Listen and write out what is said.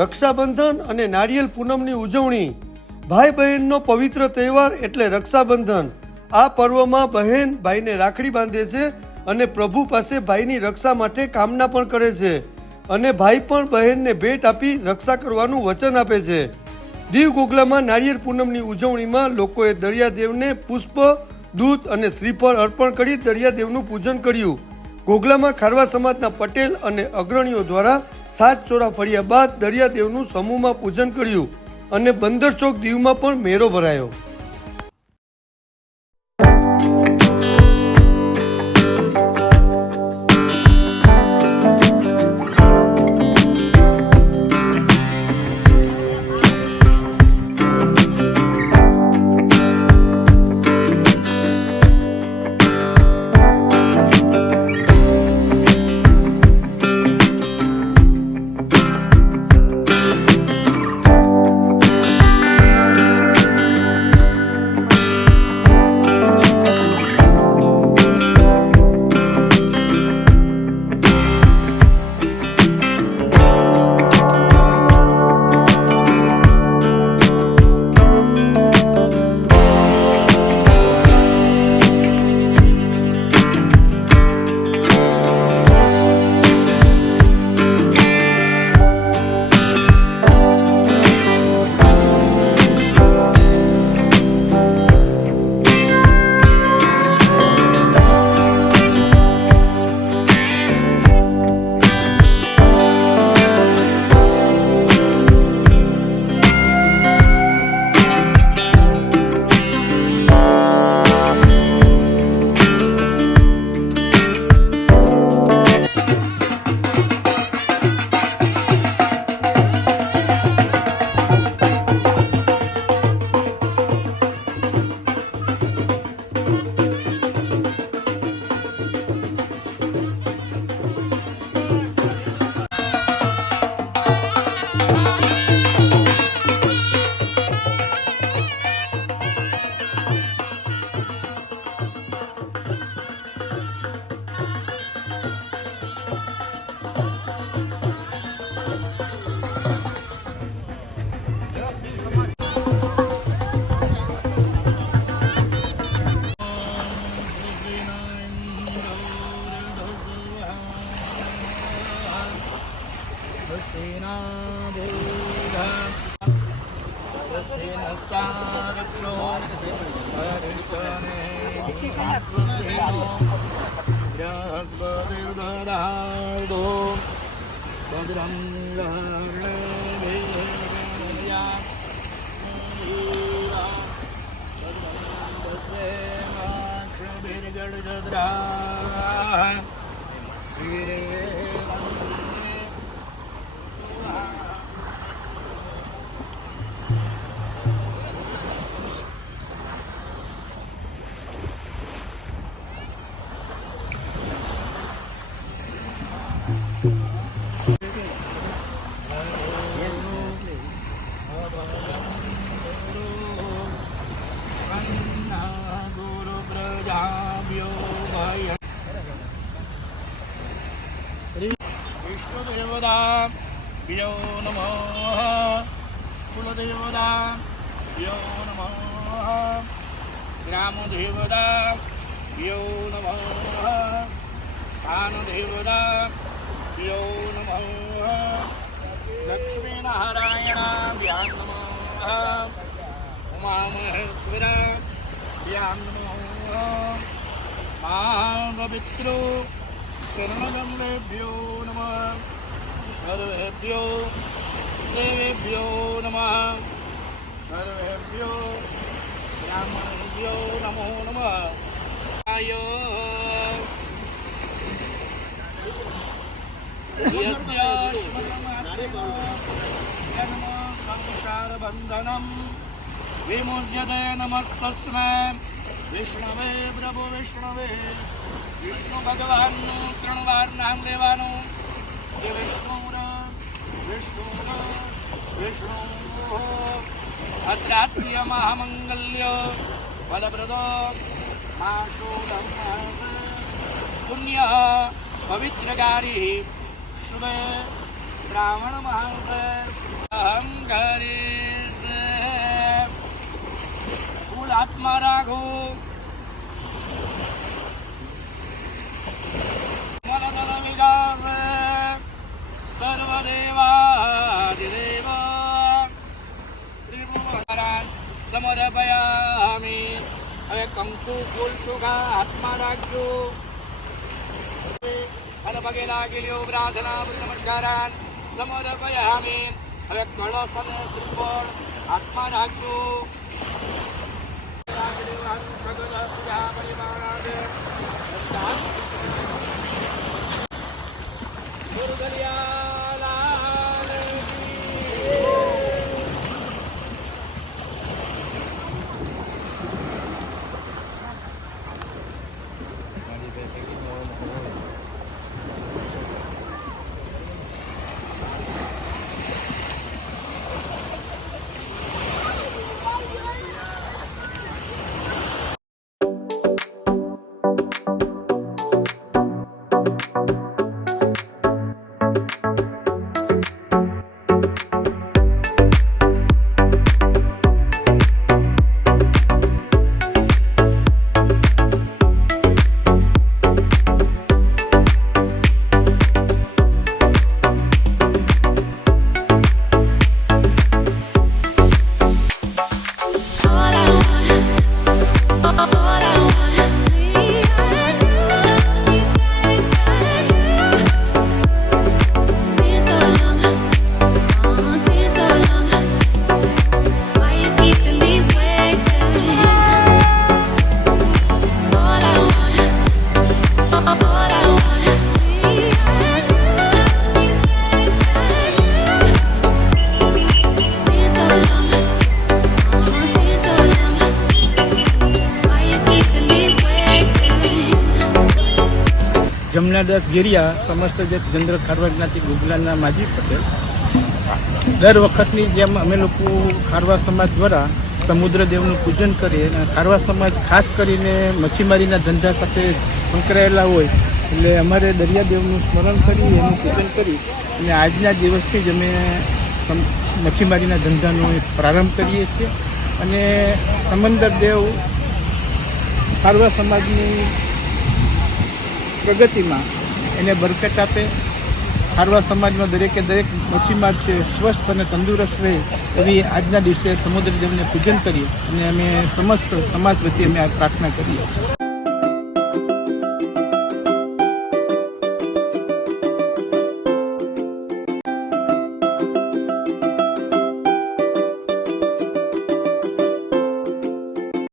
રક્ષાબંધન અને નારિયેળ પૂનમની ઉજવણી। ભાઈ બહેનનો પવિત્ર તહેવાર એટલે રક્ષાબંધન। આ પર્વમાં બહેન ભાઈને રાખડી બાંધે છે અને પ્રભુ પાસે ભાઈની રક્ષા માટે કામના પણ કરે છે અને ભાઈ પણ બહેનને ભેટ આપી રક્ષા કરવાનું વચન આપે છે। દીવ ગોગલામાં નારિયેળ પૂનમની ઉજવણીમાં લોકોએ દરિયાદેવને પુષ્પ, દૂધ અને શ્રીફળ અર્પણ કરી દરિયાદેવનું પૂજન કર્યું। ગોગલામાં ખારવા સમાજના પટેલ અને અગ્રણીઓ દ્વારા 7 ચોરા ફર્યા બાદ દરિયાદેવનું સમૂહમાં પૂજન કર્યું અને બંદર ચોક દીવમાં પણ મેળો ભરાયો। विष्णुदेवताभ्यो नमः कुलदेवताभ्यो नमः ग्रामदेवताभ्यो नमः स्थानदेवताभ्यो नमः लक्ष्मीनारायणाभ्यां नमः उमामहेश्वराभ्यां नमः महापवित्रो शरणगम्भेभ्यो नमः सर्वेभ्यो देवेभ्यो नमः सर्वेभ्यो ब्राह्मणेभ्यो नमो नमः। संसारबन्धनं विमुच्यते नमस्तस्मै विष्णवे प्रभु विष्णवे। विष्णु भगवान 3 વાર નામ લેવાનું કે વિષ્ણુ અત્રાત્ય મહામંગલ્ય ફલપ્રદો માશોદમ પુણ્ય પવિત્રકારી શુભે શ્રાવણ માસે અહમ કરીશ. ફૂલ હાથમાં રાખો. મનદલ વિકાસ સર્વદેવાધિદેવ ત્રિભુવન સમર્પયામિ. હવે કંકુ ફૂલ ચોખા હાથમાં રાખજો અને પગે લાગી લ્યો. પ્રાર્થના નમસ્કારાન સમર્પયામિ. હવે કળશ અને ત્રિકોણ હાથમાં રાખજો. જમનાદાસ ગેરિયા સમસ્ત જનરલ ખારવા જ્ઞાતિ ગુગલાના માજી પટેલ. દર વખતની જેમ અમે લોકો ખારવા સમાજ દ્વારા સમુદ્રદેવનું પૂજન કરીએ અને ખારવા સમાજ ખાસ કરીને મચ્છીમારીના ધંધા સાથે સંકળાયેલા હોય એટલે અમારે દરિયાદેવનું સ્મરણ કરી એનું પૂજન કરી અને આજના દિવસથી જ અમે મચ્છીમારીના ધંધાનો પ્રારંભ કરીએ છીએ. અને સમંદરદેવ ખારવા સમાજની પ્રગતિમાં એને બરકત આપે. ખારવા સમાજમાં દરેકે દરેક મચ્છીમાર છે સ્વસ્થ અને તંદુરસ્ત રહે એવી આજના દિવસે સમુદ્રદેવને પૂજન કરીએ અને અમે સમસ્ત સમાજ વચ્ચે અમે આ પ્રાર્થના કરીએ.